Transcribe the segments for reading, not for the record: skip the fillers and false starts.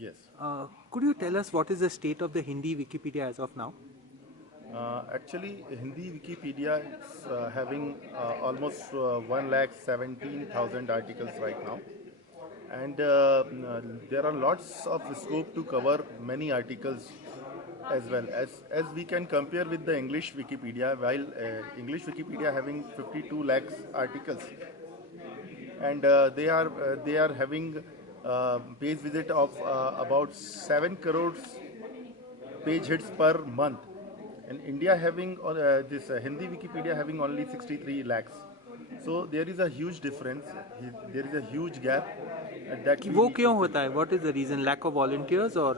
Yes. Could you tell us what is the state of the Hindi Wikipedia as of now? Actually, Hindi Wikipedia is having almost 1,17,000 articles right now, and there are lots of scope to cover many articles as well as we can compare with the English Wikipedia. While English Wikipedia having 52 lakhs articles, and they are having page visit of about 7 crores page hits per month. And India having this Hindi Wikipedia having only 63 lakhs. So there is a huge difference. There is a huge gap that we वो need क्यों to होता है? What is the reason? Lack of volunteers or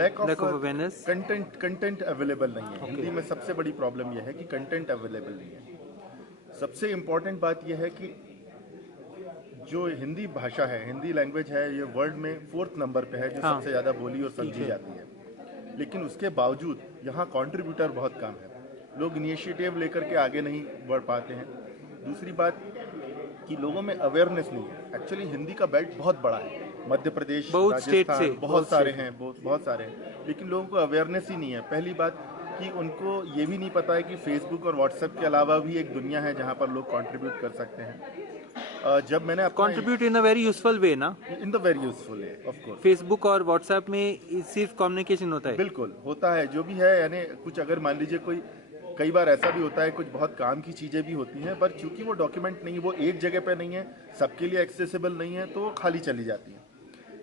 lack lack of of awareness? Content available नहीं है. हिंदी में सबसे बड़ी problem यह है कि कंटेंट अवेलेबल नहीं है. सबसे इम्पोर्टेंट बात यह है कि जो हिंदी भाषा है, हिंदी लैंग्वेज है, ये वर्ल्ड में 4th नंबर पे है जो सबसे ज़्यादा बोली और समझी जाती है. लेकिन उसके बावजूद यहाँ कंट्रीब्यूटर बहुत कम है. लोग इनिशिएटिव लेकर के आगे नहीं बढ़ पाते हैं. दूसरी बात कि लोगों में अवेयरनेस नहीं है. एक्चुअली हिंदी का बेल्ट बहुत बड़ा है. मध्य प्रदेश, राजस्थान, बहुत सारे हैं, बहुत सारे हैं, लेकिन लोगों को अवेयरनेस ही नहीं है. पहली बात कि उनको ये भी नहीं पता है कि फेसबुक और व्हाट्सएप के अलावा भी एक दुनिया है जहाँ पर लोग कंट्रीब्यूट कर सकते हैं. जब मैंने contribute in a very useful way ना, in the very useful way, of course. Facebook और व्हाट्सएप में सिर्फ कम्युनिकेशन होता है. बिल्कुल होता है, जो भी है. यानी कुछ अगर मान लीजिए कोई, कई बार ऐसा भी होता है कुछ बहुत काम की चीज़ें भी होती हैं, पर चूंकि वो डॉक्यूमेंट नहीं, वो एक जगह पे नहीं है, सबके लिए एक्सेसिबल नहीं है, तो खाली चली जाती है.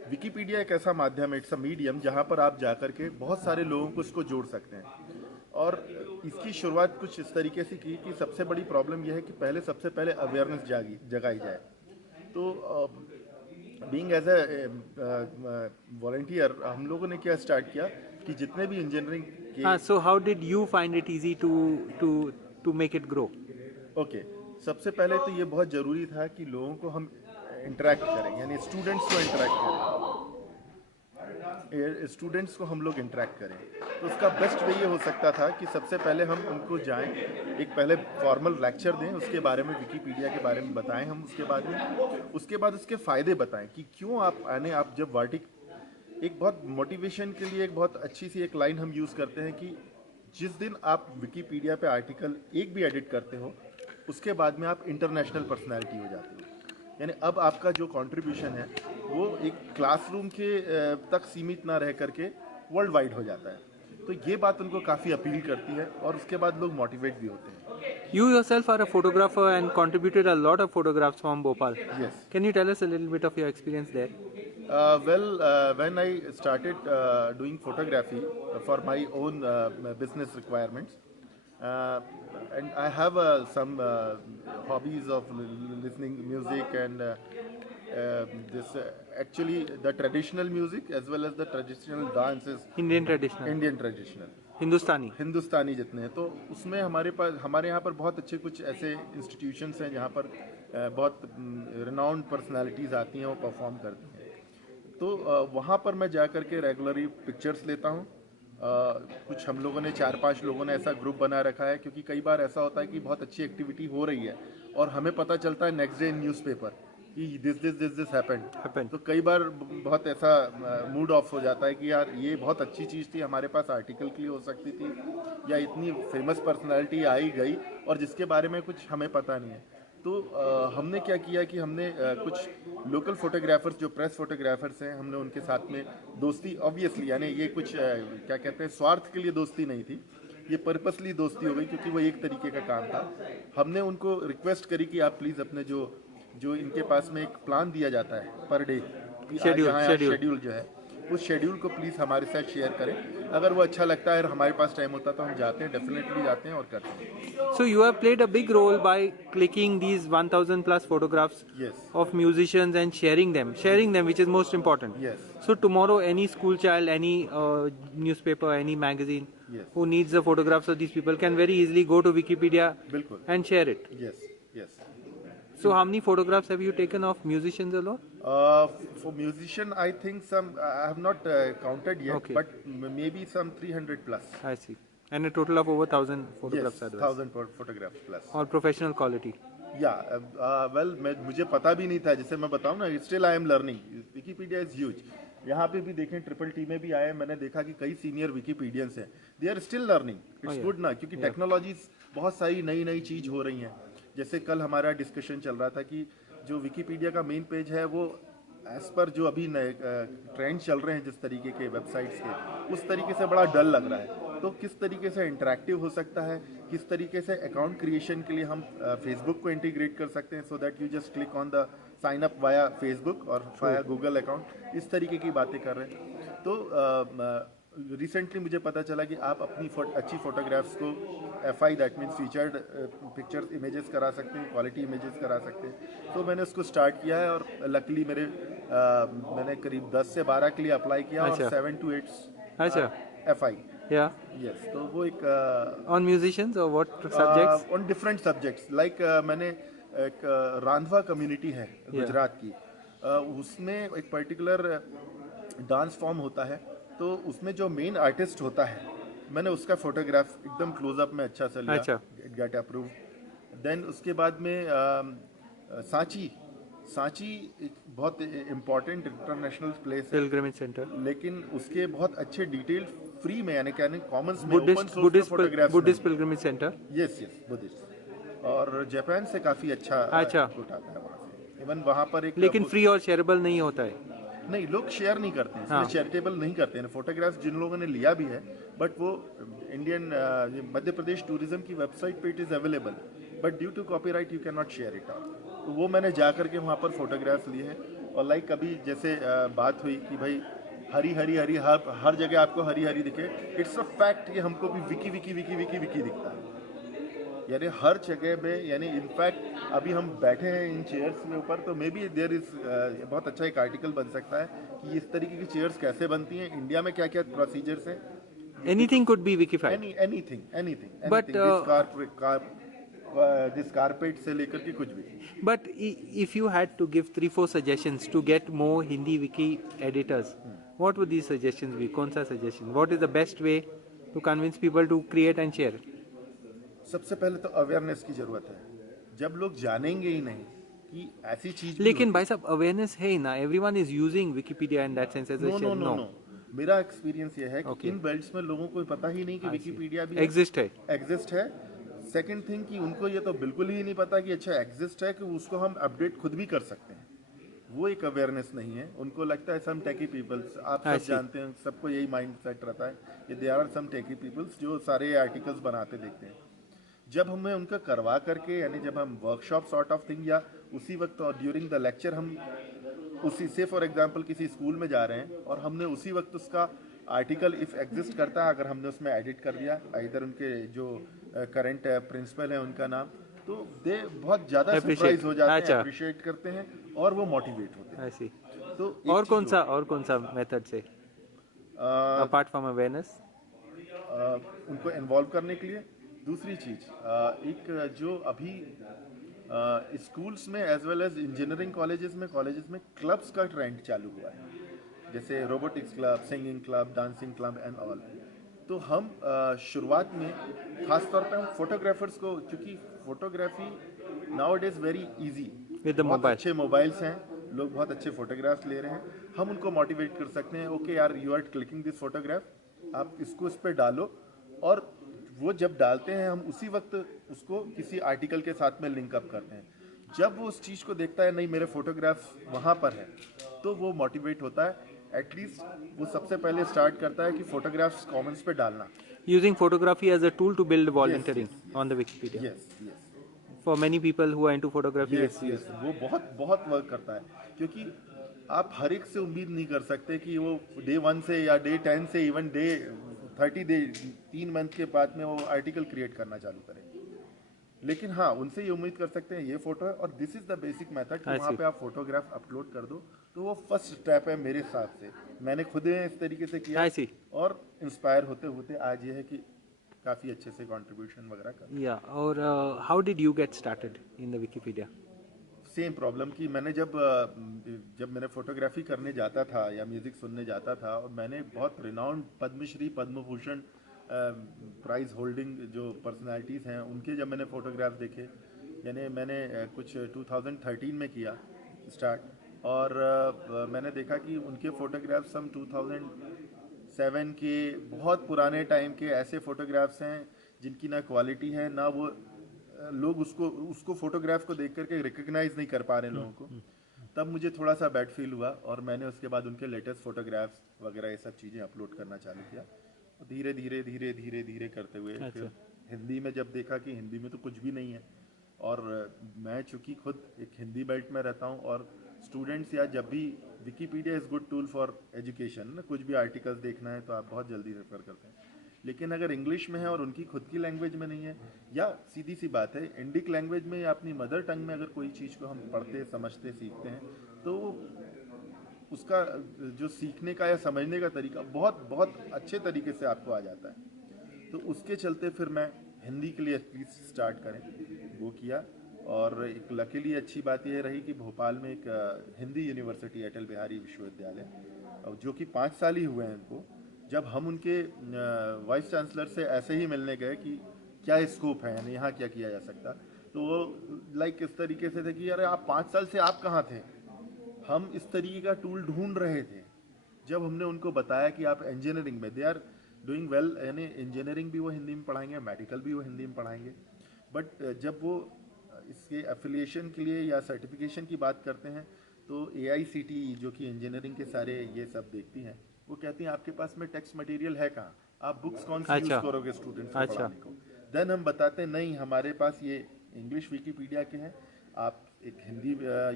विकिपीडिया एक ऐसा माध्यम है, इट्स अ मीडियम, जहाँ पर आप जा करके बहुत सारे लोगों को इसको जोड़ सकते हैं. और इसकी शुरुआत कुछ इस तरीके से की कि सबसे बड़ी प्रॉब्लम यह है कि सबसे पहले अवेयरनेस जगाई जाए. तो बीइंग एज ए वॉलंटियर हम लोगों ने क्या स्टार्ट किया कि जितने भी इंजीनियरिंग के. So how did you find it easy to make it grow? Okay, सबसे पहले तो ये बहुत ज़रूरी था कि लोगों को हम इंटरेक्ट करें, यानी स्टूडेंट्स को इंटरेक्ट करें. स्टूडेंट्स को हम लोग इंटरेक्ट करें. तो उसका बेस्ट वे ये हो सकता था कि सबसे पहले हम उनको जाएं, एक पहले फॉर्मल लेक्चर दें, उसके बारे में, विकिपीडिया के बारे में बताएं हम. उसके बाद उसके फ़ायदे बताएं कि क्यों आप जब वार्टिक, एक बहुत मोटिवेशन के लिए एक बहुत अच्छी सी एक लाइन हम यूज़ करते हैं कि जिस दिन आप विकिपीडिया पे आर्टिकल एक भी एडिट करते हो, उसके बाद में आप इंटरनेशनल पर्सनैलिटी हो जाते हो. यानी अब आपका जो कंट्रीब्यूशन है वो एक क्लासरूम के तक सीमित ना रह करके वर्ल्ड वाइड हो जाता है. तो ये बात उनको काफ़ी अपील करती है और उसके बाद लोग मोटिवेट भी होते हैं. You yourself are a photographer and contributed a lot of photographs from Bhopal. Yes. Can you tell us a little bit of your experience there? When I started doing photography for my own business requirements, and I have some hobbies of listening music and this actually the traditional music as well as the traditional dances. Indian traditional. हिंदुस्तानी जितने हैं, तो उसमें हमारे यहाँ पर बहुत अच्छे कुछ ऐसे इंस्टीट्यूशंस हैं जहाँ पर बहुत रिनाउंड पर्सनालिटीज़ आती हैं, वो परफॉर्म करती हैं. तो वहाँ पर मैं जा कर के रेगुलरली पिक्चर्स लेता हूँ. कुछ हम लोगों ने 4-5 लोगों ने ऐसा ग्रुप बना रखा है, क्योंकि कई बार ऐसा होता है कि बहुत अच्छी एक्टिविटी हो रही है और हमें पता चलता है नेक्स्ट डे इन न्यूज़पेपर कि दिस हैपेंड. तो कई बार बहुत ऐसा मूड ऑफ हो जाता है कि यार ये बहुत अच्छी चीज़ थी, हमारे पास आर्टिकल के लिए हो सकती थी, या इतनी फेमस पर्सनालिटी आई गई और जिसके बारे में कुछ हमें पता नहीं है. तो हमने क्या किया कि हमने कुछ लोकल फोटोग्राफर्स, जो प्रेस फोटोग्राफर्स हैं, हमने उनके साथ में दोस्ती, ऑब्वियसली यानी ये कुछ क्या कहते हैं, स्वार्थ के लिए दोस्ती नहीं थी, ये पर्पसली दोस्ती हो गई, क्योंकि वो एक तरीके का काम था. हमने उनको रिक्वेस्ट करी कि आप प्लीज़ अपने जो इनके पास में एक प्लान दिया जाता है पर डे, शेड्यूल जो है, उस शेड्यूल को प्लीज़ हमारे साथ शेयर करें. अगर वो अच्छा लगता है और हमारे पास टाइम होता तो हम जाते हैं, डेफिनेटली जाते हैं और करते हैं. So you have played a big role by clicking these 1000 plus photographs Yes. of musicians and sharing them, which is most important. Yes. So tomorrow any school child, any newspaper, any magazine Yes. who needs the photographs of these people can very easily go to Wikipedia बिल्कुल. and share it. Yes. So how many photographs have you taken of musicians alone? For musician, I think I have not counted yet, Okay. but maybe some 300 plus. I see. And a total of over 1000 photographs. Yes, 1000 photographs plus. Or professional quality. Yeah, well, मुझे पता भी नहीं था, जैसे मैं बताऊँ ना, still I am learning. Wikipedia is huge. यहाँ पे भी देखें, ट्रिपल टी में भी आए, मैंने देखा कि कई सीनियर विकीपीडियंस हैं, they are still learning, it's yeah. Good ना, क्योंकि टेक्नोलॉजीज बहुत सारी नई नई चीज हो रही हैं। जैसे कल हमारा डिस्कशन चल रहा था कि जो विकीपीडिया का मेन पेज है वो एज पर जो अभी नए ट्रेंड चल रहे हैं जिस तरीके के वेबसाइट्स के, उस तरीके से बड़ा डल लग रहा है। तो किस तरीके से इंटरेक्टिव हो सकता है, किस तरीके से अकाउंट क्रिएशन के लिए हम फेसबुक को इंटीग्रेट कर सकते हैं, so that you just click on the sign up via Facebook और वाया गूगल अकाउंट, इस तरीके की बातें कर रहे हैं। तो रिसेंटली मुझे पता चला कि आप अपनी अच्छी फोटोग्राफ्स को FI, that means featured pictures images करा सकते हैं, क्वालिटी इमेजेस करा सकते हैं। तो मैंने उसको स्टार्ट किया है और लकीली मैंने करीब 10 से 12 के लिए अप्लाई किया और अच्छा। 7 to 8 अच्छा, FI। yeah. यस, तो वो एक On musicians or what subjects? On different subjects, like मैंने एक रांधवा कम्युनिटी है गुजरात की, उसमें एक पर्टिकुलर डांस फॉर्म होता है, तो उसमें जो मेन आर्टिस्ट होता है, मैंने उसका फोटोग्राफ एकदम क्लोजअप में अच्छा सा लिया, अच्छा। It get approve. देन उसके बाद में सांची सांची एक बहुत इम्पोर्टेंट इंटरनेशनल प्लेस है, Pilgrimage center. लेकिन उसके बहुत अच्छे डिटेल फ्री में यानी कहने कॉमन्स में ओपन सोर्स में photographs Buddhist pilgrimage center. Yes yes Buddhist, और जापान से काफी अच्छा अच्छा। आउटपुट आता है वहाँ से। इवन वहाँ पर एक लेकिन फ्री और शेयरेबल नहीं होता है। नहीं, लोग शेयर नहीं करते हैं, हाँ। चैरिटेबल नहीं करते हैं फोटोग्राफ्स, जिन लोगों ने लिया भी है, बट वो इंडियन मध्य प्रदेश टूरिज्म की वेबसाइट पे it is available, but due to copyright you can not share it out. तो वो मैंने जा करके वहाँ पर फोटोग्राफ्स लिए हैं। और लाइक कभी जैसे बात हुई कि भाई हरी हरी हरी हर जगह आपको हरी हरी दिखे, इट्स अ फैक्ट कि हमको भी विकी विकी विकी विकी विकी दिखता है, यानी हर जगह में, यानी इनफैक्ट अभी हम बैठे हैं इन चेयर्स में ऊपर, तो मे बी देयर इज बहुत अच्छा एक आर्टिकल बन सकता है कि इस तरीके की चेयर्स कैसे बनती हैं, इंडिया में क्या क्या प्रोसीजर्स हैं। Anything could be wikified. Anything this carpet से लेकर के कुछ भी। But if you had to give 3-4 suggestions to get more Hindi wiki editors, what would these suggestions be? कौन सा suggestion? What is the best way to convince people to create and share? सबसे पहले तो awareness की जरूरत है, जब लोग जानेंगे ही नहीं कि ऐसी चीज भी लेकिन भाई साहब अवेयरनेस है ही ना, everyone is using Wikipedia in that sense as a share. No, मेरा एक्सपीरियंस ये है कि Okay. इन बेल्ट्स में लोगों को पता ही नहीं कि विकिपीडिया भी एग्जिस्ट है। एग्जिस्ट है। सेकंड थिंग कि उनको ये तो बिल्कुल ही नहीं पता कि अच्छा एग्जिस्ट है, कि उसको हम अपडेट खुद भी कर सकते हैं, वो एक अवेयरनेस नहीं है। उनको लगता है सम टेकी पीपल्स, आप I सब see. जानते हैं, सबको यही माइंड सेट रहता है कि they are some techy peoples जो सारे आर्टिकल्स बनाते देखते हैं। जब हमें उनका करवा करके, यानी जब हम वर्कशॉप सॉर्ट ऑफ थिंग, या उसी वक्त ड्यूरिंग द लेक्चर हम उसी से फॉर एग्जांपल किसी स्कूल में जा रहे हैं और हमने उसी वक्त उसका आर्टिकल इफ एग्जिस्ट करता है, अगर हमने उसमें एडिट कर दिया, इधर उनके जो करंट प्रिंसिपल हैं उनका नाम, तो दे बहुत ज्यादा सरप्राइज हो जाते हैं, अप्रिशिएट करते हैं और वो मोटिवेट होते हैं। ऐसी तो और कौन सा मेथड से अपार्ट फ्रॉम अवेयरनेस उनको इन्वॉल्व करने के लिए? दूसरी चीज एक जो अभी स्कूल्स में as well as engineering colleges में क्लब्स का ट्रेंड चालू हुआ है, जैसे robotics club, singing club, dancing club and all. तो हम शुरुआत में खास तौर पे हम फोटोग्राफर्स को, क्योंकि photography now it is very easy, With the बहुत mobile. अच्छे मोबाइल्स हैं, लोग बहुत अच्छे फोटोग्राफ्स ले रहे हैं, हम उनको मोटिवेट कर सकते हैं, ओके यार you are clicking this photograph, आप इसको इस पर डालो, और वो जब डालते हैं हम उसी वक्त उसको किसी आर्टिकल के साथ में लिंक अप करते हैं। जब वो उस चीज़ को देखता है, नहीं मेरे फोटोग्राफ्स वहाँ पर है, तो वो मोटिवेट होता है। एटलीस्ट वो सबसे पहले स्टार्ट करता है कि फोटोग्राफ्स कॉमन्स पे डालना। Using photography as a tool to build volunteering on the Wikipedia yes yes for many people who are into photography. Yes yes, वो बहुत बहुत वर्क करता है, क्योंकि आप हर एक से उम्मीद नहीं कर सकते कि वो डे 1 से या डे 10 से इवन डे 30 डे 3 मंथ के बाद में वो आर्टिकल क्रिएट करना चालू करें। लेकिन हाँ, उनसे ये उम्मीद कर सकते हैं ये फोटो है और this is the basic method, वहाँ पे आप फोटोग्राफ अपलोड कर दो, तो वो फर्स्ट स्टेप है मेरे हिसाब से। मैंने खुद इस तरीके से किया और इंस्पायर होते होते आज ये है कि काफी अच्छे से कंट्रीब्यूशन वगैरह कर। या और how did you get started in the Wikipedia? Same problem कि मैंने जब मैंने फोटोग्राफी करने जाता था या म्यूजिक सुनने जाता था, और मैंने बहुत renowned Padmashri Padma Bhushan prize holding जो पर्सनालिटीज़ हैं उनके जब मैंने फोटोग्राफ देखे, यानी मैंने कुछ 2013 में किया स्टार्ट, और मैंने देखा कि उनके फोटोग्राफ्स हम 2007 के बहुत पुराने टाइम के ऐसे फोटोग्राफ्स हैं जिनकी ना क्वालिटी है ना वो लोग उसको उसको फोटोग्राफ को देख करके रिकग्नाइज नहीं कर पा रहे हैं लोगों को। तब मुझे थोड़ा सा बैड फील हुआ और मैंने उसके बाद उनके लेटेस्ट फोटोग्राफ्स वगैरह ये सब चीज़ें अपलोड करना चालू किया। धीरे धीरे धीरे धीरे धीरे करते हुए फिर हिंदी में जब देखा कि हिंदी में तो कुछ भी नहीं है, और मैं चूंकि खुद एक हिंदी बेल्ट में रहता हूँ और स्टूडेंट्स या जब भी Wikipedia is good tool for education ना, कुछ भी आर्टिकल्स देखना है तो आप बहुत जल्दी रेफर करते हैं, लेकिन अगर इंग्लिश में है और उनकी खुद की लैंग्वेज में नहीं है, या सीधी सी बात है इंडिक लैंग्वेज में या अपनी मदर टंग में अगर कोई चीज़ को हम पढ़ते समझते सीखते हैं तो उसका जो सीखने का या समझने का तरीका बहुत बहुत अच्छे तरीके से आपको आ जाता है। तो उसके चलते फिर मैं हिंदी के लिए एटलीस्ट स्टार्ट करें वो किया। और एक लकीली अच्छी बात यह रही कि भोपाल में एक हिंदी यूनिवर्सिटी अटल बिहारी विश्वविद्यालय जो कि 5 साल ही हुए हैं इनको, जब हम उनके वाइस चांसलर से ऐसे ही मिलने गए कि क्या स्कोप है यानी यहाँ क्या किया जा सकता, तो वो लाइक इस तरीके से थे कि यार आप 5 साल से आप कहाँ थे, हम इस तरीके का टूल ढूंढ रहे थे। जब हमने उनको बताया कि आप इंजीनियरिंग में दे आर डूइंग वेल, यानी इंजीनियरिंग भी वो हिंदी में पढ़ाएंगे, मेडिकल भी वो हिंदी में पढ़ाएंगे, बट जब वो इसके एफिलिएशन के लिए या सर्टिफिकेशन की बात करते हैं तो AICTE जो कि इंजीनियरिंग के सारे ये सब देखती हैं, वो कहती हैं आपके पास में टेक्स्ट मटेरियल है कहाँ, आप बुक्स कौन सी यूज करोगे स्टूडेंट्स को पढ़ाने को। देन हम बताते हैं नहीं हमारे पास ये इंग्लिश विकीपीडिया के हैं, आप एक हिंदी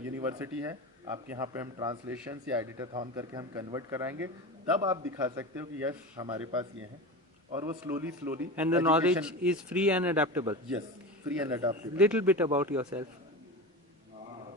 यूनिवर्सिटी है, आपके यहाँ पे हम ट्रांसलेशंस या एडिटाथॉन करके हम कन्वर्ट कराएंगे, तब आप दिखा सकते हो कि यस हमारे पास ये है। और वो slowly slowly and the knowledge is free and adaptable. Yes, free and adaptable. Little bit about yourself.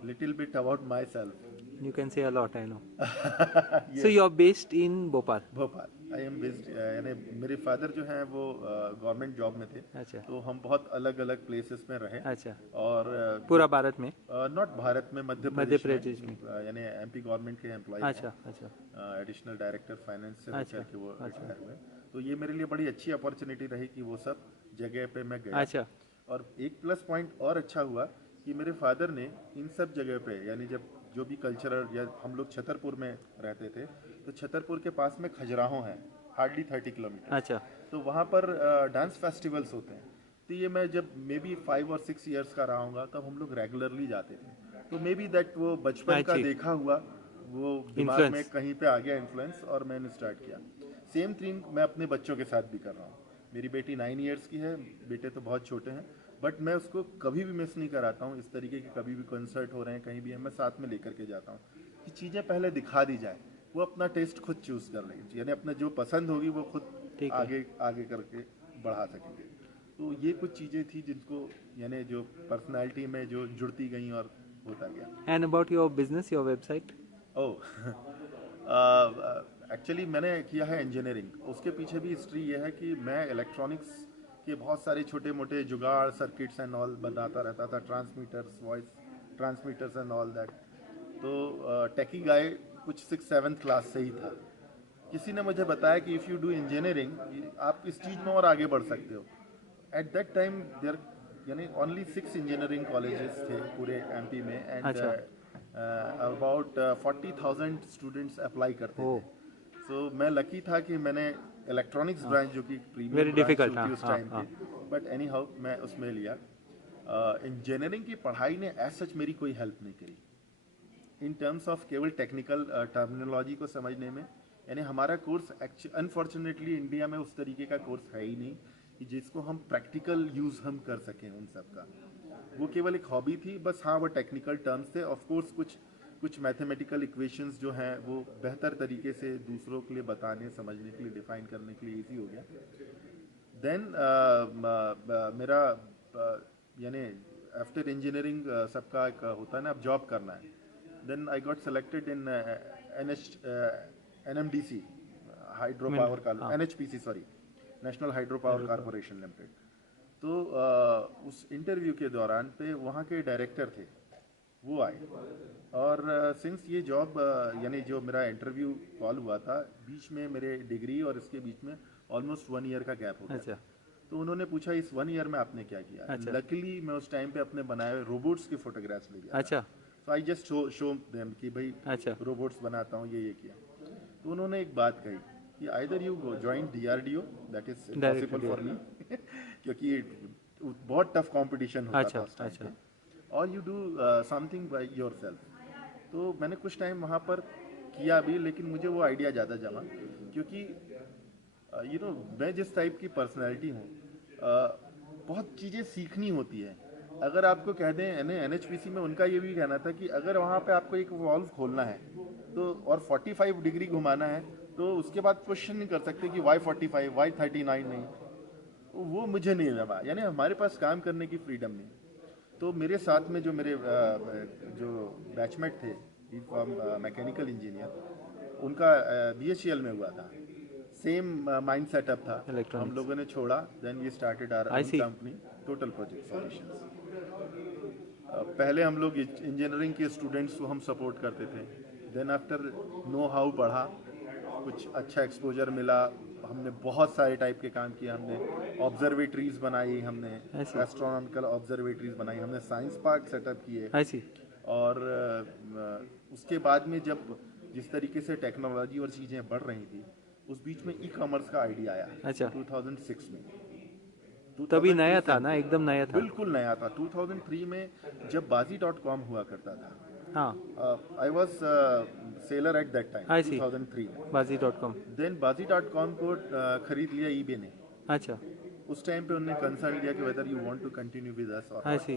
Little bit about myself. You can say a lot, I know. Yes. So you're based in Bhopal. Bhopal. I am based, यानी मेरे father जो हैं वो government job में थे। अच्छा। तो हम बहुत अलग अलग प्लेसेस में रहे। अच्छा। और पूरा भारत में? नॉट भारत में, मध्य प्रदेश में, यानी MP गवर्नमेंट के एम्प्लॉय। अच्छा अच्छा। एडिशनल डायरेक्टर फाइनेंस से अच्छा, होकर के वो रिटायर हुए। तो ये मेरे लिए बड़ी अच्छी अपॉर्चुनिटी रही कि वो सब जगह पे मैं गया। अच्छा। और एक प्लस पॉइंट और अच्छा हुआ कि मेरे फादर ने इन सब जगह पे, यानी जब जो भी कल्चरल, या हम लोग छतरपुर में रहते थे तो छतरपुर के पास में खजुराहो है, हार्डली 30 किलोमीटर। अच्छा। तो वहाँ पर डांस फेस्टिवल्स होते हैं, तो ये मैं जब मे बी 5 और 6 ईयर्स का रहा हूँगा तब हम लोग रेगुलरली जाते थे। तो मे बी दैट वो बचपन का देखा हुआ वो दिमाग में कहीं पे आ गया इन्फ्लुएंस, और मैंने स्टार्ट किया। सेम थिंग मैं अपने बच्चों के साथ भी कर रहा हूँ। मेरी बेटी 9 ईयर्स की है, बेटे तो बहुत छोटे हैं, बट मैं उसको कभी भी मिस नहीं कराता हूँ। इस तरीके के कभी भी कंसर्ट हो रहे हैं, कहीं भी है, मैं साथ में लेकर के जाता हूँ कि चीज़ें पहले दिखा दी जाए, वो अपना टेस्ट खुद चूज कर ले, यानी अपना जो पसंद होगी वो खुद आगे आगे करके बढ़ा सकेंगे। तो ये कुछ चीज़ें थी जिनको, यानी जो पर्सनालिटी में जो जुड़ती गई और होता गया। And about your business, your website? Actually मैंने किया है इंजीनियरिंग, उसके पीछे भी हिस्ट्री ये है कि मैं इलेक्ट्रॉनिक्स के बहुत सारे छोटे मोटे जुगाड़, सर्किट्स एंड ऑल बनाता रहता था, transmitters, voice transmitters and all that. तो टेकी गाय कुछ 6-7 क्लास से ही था। किसी ने मुझे बताया कि इफ़ यू डू इंजीनियरिंग आप इस चीज़ में और आगे बढ़ सकते हो। एट दैट टाइम देयर यानी ओनली 6 इंजीनियरिंग कॉलेजेस थे पूरे MP में, एंड अबाउट 40,000 स्टूडेंट्स अप्लाई करते थे। सो मैं लकी था कि मैंने इलेक्ट्रॉनिक्स ब्रांच, जो कि प्रीमियम ब्रांच थी उस टाइम पे, बट एनी हाउ मैं उसमें लिया। इंजीनियरिंग की पढ़ाई ने एज सच मेरी कोई हेल्प नहीं करी इन टर्म्स ऑफ केवल टेक्निकल टर्मिनोलॉजी को समझने में। यानी हमारा कोर्स अनफॉर्चुनेटली इंडिया में उस तरीके का कोर्स है ही नहीं कि जिसको हम प्रैक्टिकल यूज़ हम कर सकें उन सब का। वो केवल एक हॉबी थी बस। हाँ, वो टेक्निकल टर्म्स थे, ऑफ कोर्स कुछ मैथमेटिकल इक्वेशंस जो हैं वो बेहतर तरीके से दूसरों के लिए बताने, समझने के लिए, डिफाइन करने के लिए ईजी हो गया। देन मेरा यानी आफ्टर इंजीनियरिंग सबका एक होता है ना, अब जॉब करना है। Then I got selected in NMDC hydro power का, NHPC sorry, national hydro power corporation limited. तो उस इंटरव्यू के दौरान पे वहाँ के डायरेक्टर थे, वो आए, और सिंस ये जॉब यानी जो मेरा इंटरव्यू कॉल हुआ था, बीच में मेरे डिग्री और इसके बीच में ऑलमोस्ट 1 ईयर का गैप हो गया। अच्छा। तो उन्होंने पूछा इस 1 ईयर में आपने क्या किया? अच्छा। लकीली मैं उस टाइम पे अपने बनाए हुए रोबोट्स की फोटोग्राफ्स ले गया। अच्छा। सो आई जस्ट शो देम कि भाई अच्छा रोबोट्स बनाता हूँ, ये किया। तो उन्होंने एक बात कही कि either you join DRDO, that is impossible for me क्योंकि बहुत टफ कंपटीशन होता अच्छा था उस टाइम अच्छा पे, और you do something by yourself. तो मैंने कुछ टाइम वहाँ पर किया भी, लेकिन मुझे वो आइडिया ज़्यादा जमा, क्योंकि मैं जिस टाइप की पर्सनैलिटी हूँ, बहुत चीज़ें सीखनी होती है। अगर आपको कह दें NHPC में उनका ये भी कहना था कि अगर वहाँ पे आपको एक वॉल्व खोलना है तो और 45 डिग्री घुमाना है, तो उसके बाद क्वेश्चन नहीं कर सकते कि वाई 45, वाई 39 नहीं। वो मुझे नहीं लगा, यानी हमारे पास काम करने की फ्रीडम नहीं। तो मेरे साथ में जो मेरे जो बैचमेट थे, मैकेनिकल इंजीनियर, उनका BHEL में हुआ था, सेम माइंड सेटअप था। हम इलेक्ट्रॉनिक्स लोगों ने छोड़ा, then we started our I own C company, total project solutions. पहले हम लोग इंजीनियरिंग के स्टूडेंट्स को हम सपोर्ट करते थे, देन आफ्टर नो हाउ पढ़ा, कुछ अच्छा एक्सपोजर मिला, हमने बहुत सारे टाइप के काम किए। हमने ऑब्जर्वेटरीज बनाई, हमने ऐसे एस्ट्रोनॉमिकल ऑब्जर्वेटरीज बनाई, हमने साइंस पार्क सेटअप किए। आई सी और उसके बाद में जब जिस तरीके से टेक्नोलॉजी और चीज़ें बढ़ रही थी, उस बीच में ई-कॉमर्स का आइडिया आया अच्छा 2006 में। तभी 2003 नया था से ना, एकदम नया था। बिल्कुल नया था। 2003 में जब bazi.com हुआ करता था, हाँ I was seller at that time, I see 2003 में। bazi.com देन bazi.com को खरीद लिया eBay ने। अच्छा उस टाइम पे उन्होंने कंसर्न लिया कि whether you want to continue with us और I see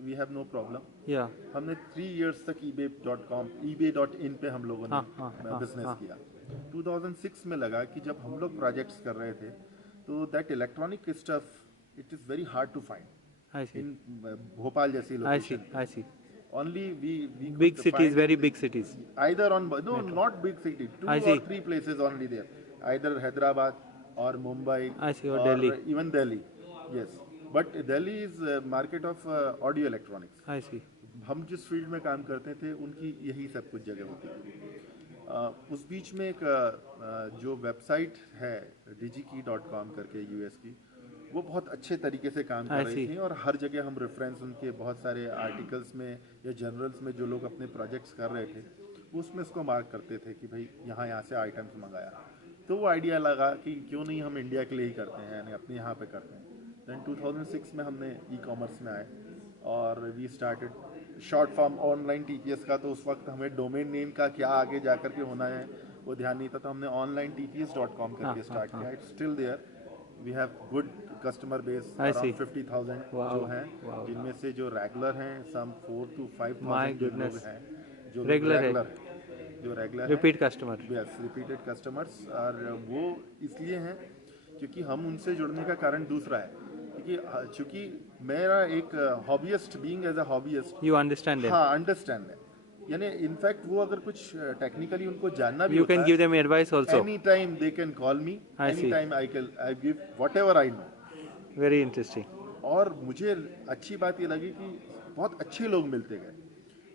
we have no problem. या हमने 3 इयर्स तक ebay.in पे हम लोगों हाँ हाँ ने हाँ बिजनेस हाँ किया। 2006 में लगा कि जब हम लोग प्रोजेक्ट्स कर रहे थे, तो that electronic stuff it is very hard to find I see in Bhopal जैसी I see location. I see Only we big could cities, find very it big cities either on no not big city, 2 I or see. 3 places only there, either Hyderabad or Mumbai I see, or or Delhi. even Delhi. Yes, but Delhi is a market of audio electronics. आई सी हम जिस field में काम करते थे उनकी यही सब कुछ जगह होती थी। उस बीच में एक जो वेबसाइट है digikey.com करके US की, वो बहुत अच्छे तरीके से काम कर I रही see. थी, और हर जगह हम रेफरेंस उनके बहुत सारे आर्टिकल्स में या जर्नल्स में जो लोग अपने प्रोजेक्ट्स कर रहे थे, उसमें उसको मार्क करते थे कि भाई यहाँ से आइटम्स मंगाया। तो वो आइडिया लगा कि क्यों नहीं हम इंडिया के लिए ही करते हैं, यानी अपने यहाँ पे करते हैं। दैन 2006 में हमने ई-कॉमर्स में आए और we started short form online TPS का। तो उस वक्त हमें डोमेन नेम का क्या आगे जा करके होना है वो ध्यान नहीं था, तो हमने ऑनलाइन TPS.com करके स्टार्ट किया। It's still there, we have good customer base, I see. Around 50,000 Wow. जो हैं, Wow. जिनमें से जो रेगुलर हैं सम 4 to 5,000 My जो लोग goodness. हैं, जो Regular है। जो regular repeat customer yes, repeated customers. और वो इसलिए हैं क्योंकि हम उनसे जुड़ने का कारण दूसरा है, क्योंकि चूंकि मेरा एक hobbyist, being as a hobbyist, you understand them, हाँ अंडरस्टैंड है, यानी इनफैक्ट वो अगर कुछ टेक्निकली उनको जानना भी यू होता can give them advice also, any time they can call me, I see. Any time I give whatever I know. Very interesting. और मुझे अच्छी बात ये लगी कि बहुत अच्छे लोग मिलते गए।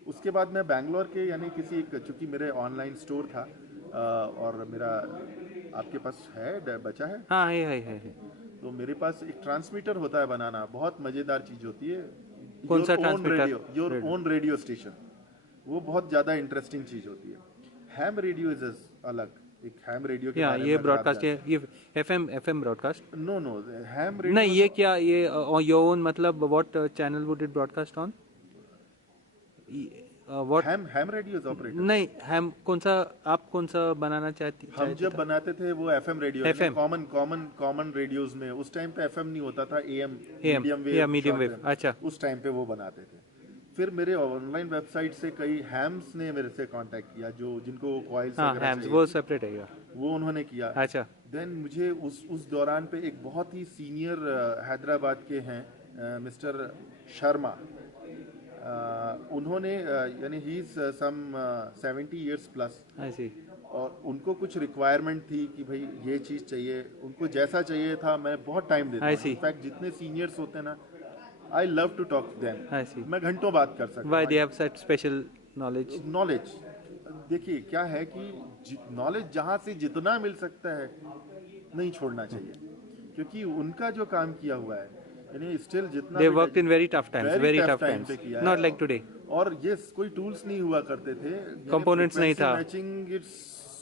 उसके बाद मैं बैंगलोर के, यानी किसी एक, चूंकि मेरे ऑनलाइन स्टोर था और मेरा आपके पास है बचा है, हाँ है तो मेरे पास एक ट्रांसमीटर होता है बनाना, बहुत मज़ेदार चीज़ होती है। कौन सा transmitter? Your own radio station, वो बहुत ज़्यादा इंटरेस्टिंग चीज़ होती है। हैम रेडियो इज अलग, एक हैम रेडियो के बारे में ये अगर आप ब्रॉडकास्ट है, ये FM broadcast. No ham radio नहीं, ये क्या, ये योर ओन, मतलब what channel would it broadcast on? What ham radio is operated. नहीं, हम कौन सा, आप कौन सा बनाना चाहते? हम जब बनाते थे वो FM radio, FM. Common radios में, उस टाइम पे FM नहीं होता था, AM मीडियम वेव। अच्छा, उस टाइम पे वो बनाते थे। फिर मेरे ऑनलाइन वेबसाइट से कई हैम्स ने मेरे से कांटेक्ट किया, जो जिनको कॉइल्स हाँ वगैरह हैम्स, चाहिए, वो सेपरेट है यार। वो उन्होंने किया। अच्छा, देन मुझे उस दौरान पे एक बहुत ही सीनियर हैदराबाद के हैं मिस्टर शर्मा, उन्होंने यानी he is some 70 years plus, I see. और उनको कुछ रिक्वायरमेंट थी कि भाई ये चीज़ चाहिए, उनको जैसा चाहिए था। मैं बहुत टाइम देता हूँ, इनफैक्ट जितने सीनियर्स होते हैं ना, I love to talk to them, I see. मैं घंटों बात कर सकता व्हाई दे हूँ। Have such special knowledge? Knowledge, देखिए क्या है कि नॉलेज जहाँ से जितना मिल सकता है नहीं छोड़ना चाहिए, क्योंकि उनका जो काम किया हुआ है, यानी स्टिल जितना They worked in very tough times, very very tough tough time times, पे किया है। not like today. और यस कोई टूल्स नहीं हुआ करते थे, Components नहीं था। Matching it's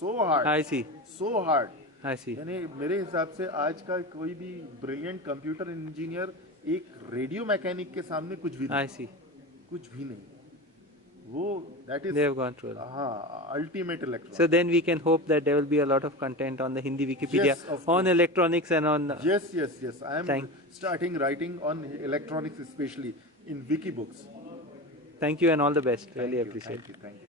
so hard, I see. So hard. I see. यानी मेरे हिसाब से आज का कोई भी ब्रिलियंट कंप्यूटर इंजीनियर एक रेडियो मैकेनिक के सामने कुछ भी नहीं, I see. कुछ भी नहीं। वो that is They have gone through. हाँ ultimate electronics. So then we can hope that there will be a lot of content on the Hindi Wikipedia Yes, of on electronics and on. Yes. I am Thank- starting writing on electronics, especially in wiki books. Thank you and all the best. Really Thank you, appreciate it. thank you.